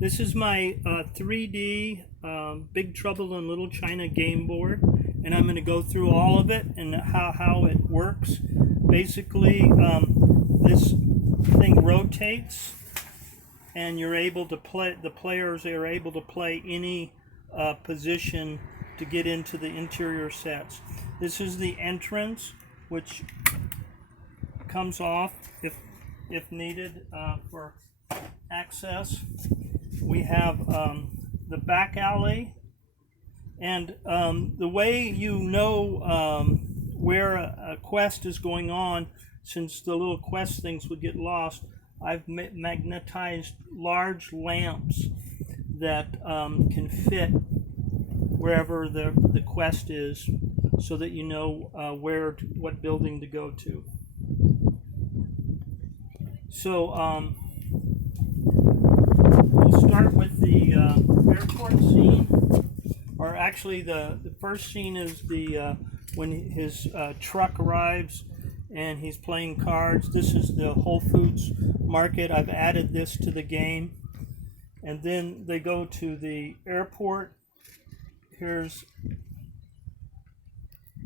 This is my 3D Big Trouble in Little China game board, and I'm going to go through all of it and how it works. Basically, this thing rotates, and you're able to play. The players are able to play any position to get into the interior sets. This is the entrance, which comes off if needed for access. We have the back alley, and the way you know where a quest is going on, since the little quest things would get lost, I've magnetized large lamps that can fit wherever the quest is, so that you know what building to go to. So we'll start with the airport scene, or actually the first scene is the when his truck arrives and he's playing cards. This is the Whole Foods market. I've added this to the game. And then they go to the airport. Here's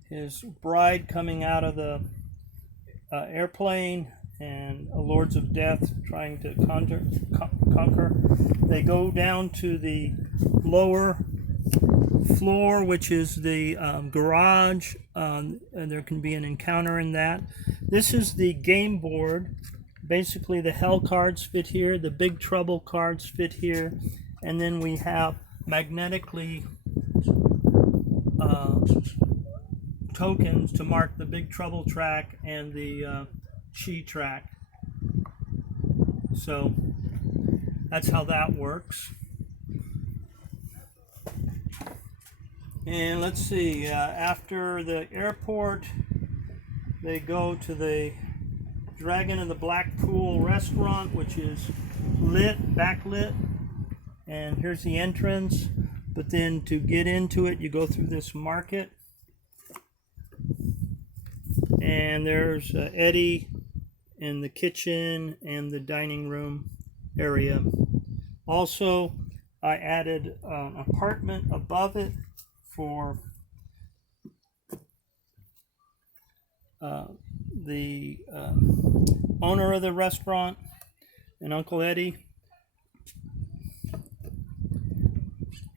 his bride coming out of the airplane, and Lords of Death trying to conquer. They go down to the lower floor, which is the garage, and there can be an encounter in that. This is the game board. Basically, the Hell cards fit here, the Big Trouble cards fit here, and then we have magnetically tokens to mark the Big Trouble track and the Chi track. So that's how that works. And let's see, after the airport, they go to the Dragon of the Black Pool restaurant, which is backlit. And here's the entrance. But then to get into it, you go through this market. And there's Eddie in the kitchen and the dining room area. Also, I added an apartment above it for the owner of the restaurant and Uncle Eddie.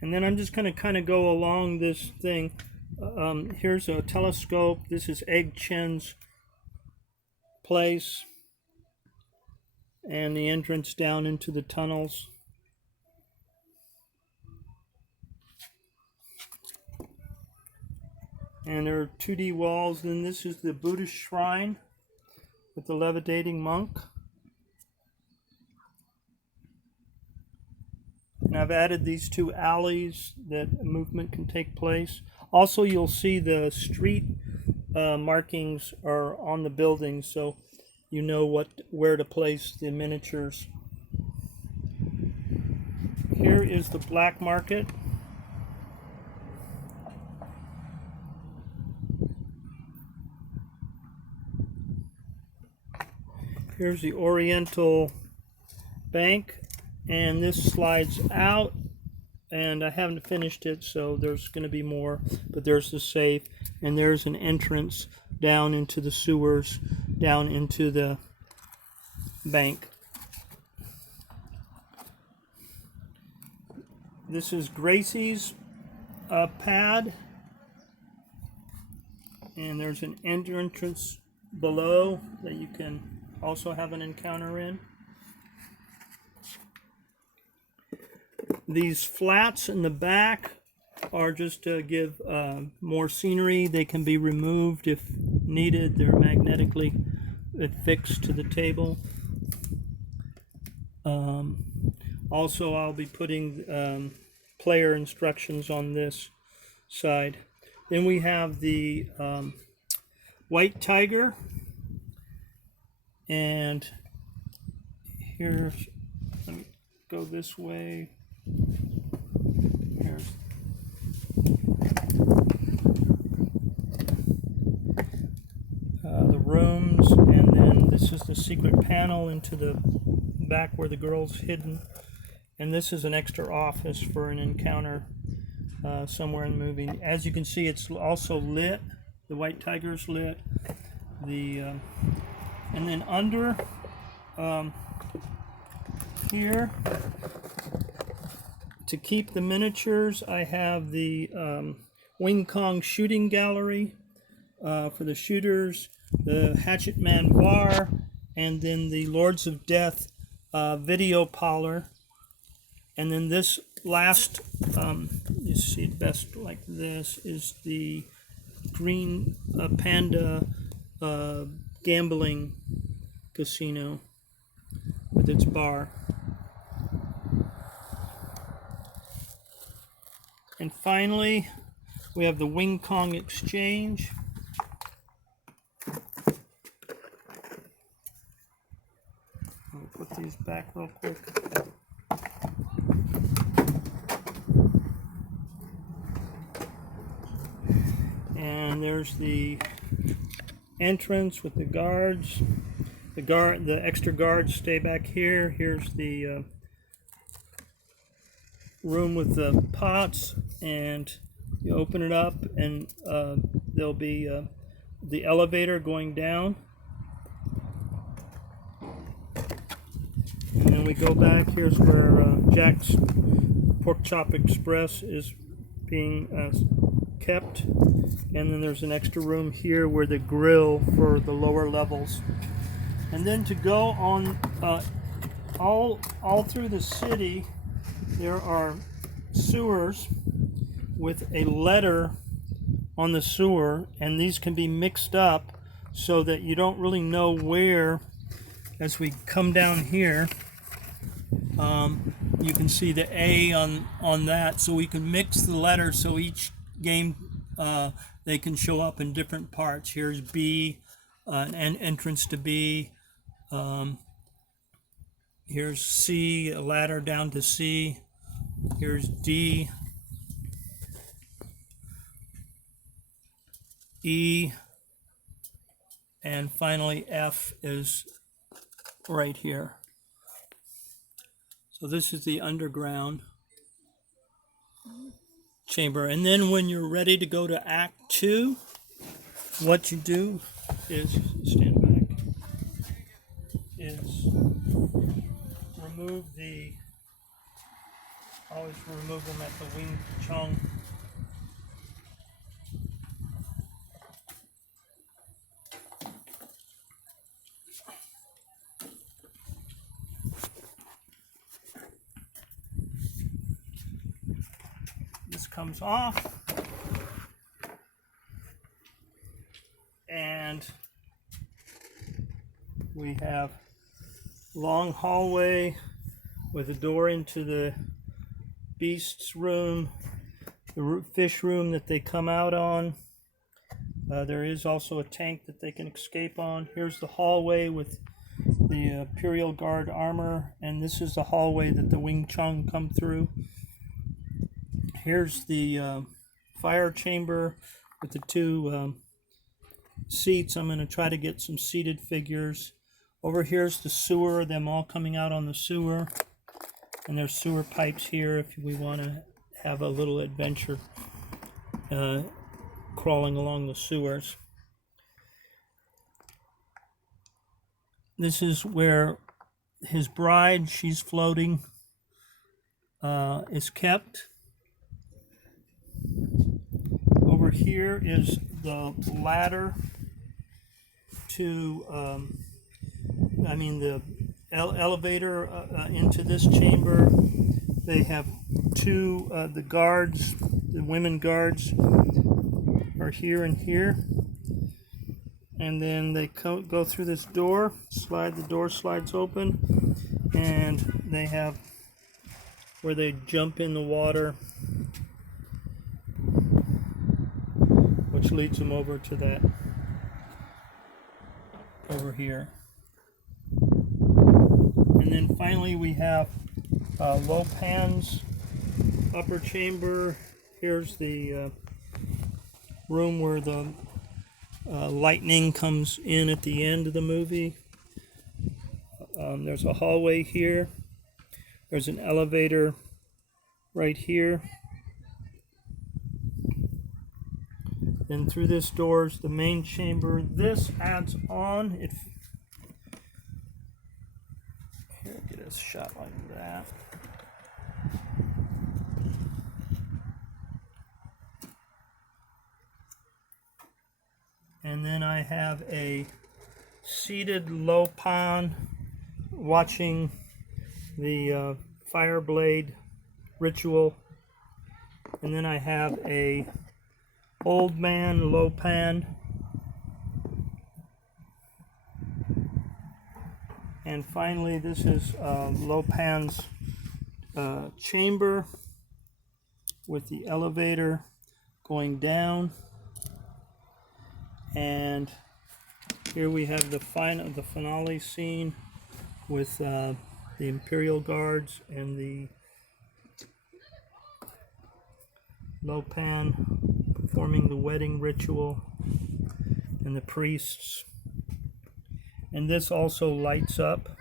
And then I'm just going to kind of go along this thing. Here's a telescope. This is Egg Chen's place, and the entrance down into the tunnels. And there are 2D walls. Then this is the Buddhist shrine with the levitating monk. And I've added these two alleys that movement can take place. Also, you'll see the street markings are on the buildings, so you know where to place the miniatures. Here is the black market. Here's the Oriental Bank, and this slides out, and I haven't finished it, so there's going to be more, but there's the safe, and there's an entrance down into the sewers, down into the bank. This is Gracie's pad, and there's an entrance below that you can also have an encounter in. These flats in the back are just to give more scenery. They can be removed if needed. They're magnetically affixed to the table. Also, I'll be putting player instructions on this side. Then we have the White Tiger. And here's, let me go this way. Here's the rooms, and then this is the secret panel into the back where the girl's hidden. And this is an extra office for an encounter somewhere in the movie. As you can see, it's also lit. The White Tiger's lit. And then under here, to keep the miniatures, I have the Wing Kong shooting gallery for the shooters, the Hatchet Man bar, and then the Lords of Death video parlor. And then this last, you see it best like this, is the Green Panda gambling casino with its bar. And finally, we have the Wing Kong Exchange. I'll put these back real quick. And there's the entrance with the guards. The extra guards stay back here. Here's the room with the pots, and you open it up, and there'll be the elevator going down. And then we go back. Here's where Jack's Pork Chop Express is being kept. And then there's an extra room here where the grill for the lower levels. And then to go on all through the city, there are sewers with a letter on the sewer, and these can be mixed up so that you don't really know where. As we come down here, you can see the A on that, so we can mix the letters so each game they can show up in different parts. Here's B, an entrance to B. Here's C, a ladder down to C. Here's D, E, and finally F is right here. So this is the underground chamber. And then when you're ready to go to Act 2, what you do is stand back, is remove the, always remove them at the Wing Chun. This comes off, and we have long hallway with a door into the beast's room, the fish room that they come out on. There is also a tank that they can escape on. Here's the hallway with the Imperial Guard armor, and this is the hallway that the Wing Chun come through. Here's the fire chamber with the two seats. I'm going to try to get some seated figures. Over here's the sewer, them all coming out on the sewer. And there's sewer pipes here if we want to have a little adventure crawling along the sewers. This is where his bride, she's floating, is kept. Over here is the ladder to, the elevator into this chamber. They have two, the guards, the women guards are here and here. And then they go through this door, the door slides open, and they have where they jump in the water, which leads them over to that over here. And then finally we have Lo-Pan's upper chamber. Here's the room where the lightning comes in at the end of the movie. There's a hallway here There's an elevator right here. Then through this door is the main chamber. This adds on. Here, get a shot like that. And then I have a seated Lo Pan watching the fire blade ritual. And then I have a old man Lo Pan. And finally, this is Lo Pan's chamber with the elevator going down. And here we have the finale scene with the Imperial Guards and the Lo Pan performing the wedding ritual and the priests. And this also lights up.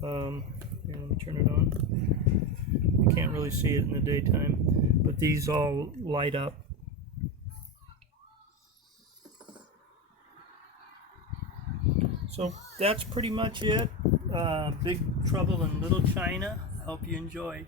Here, let me turn it on. You can't really see it in the daytime, but these all light up. So that's pretty much it. Big Trouble in Little China. I hope you enjoyed.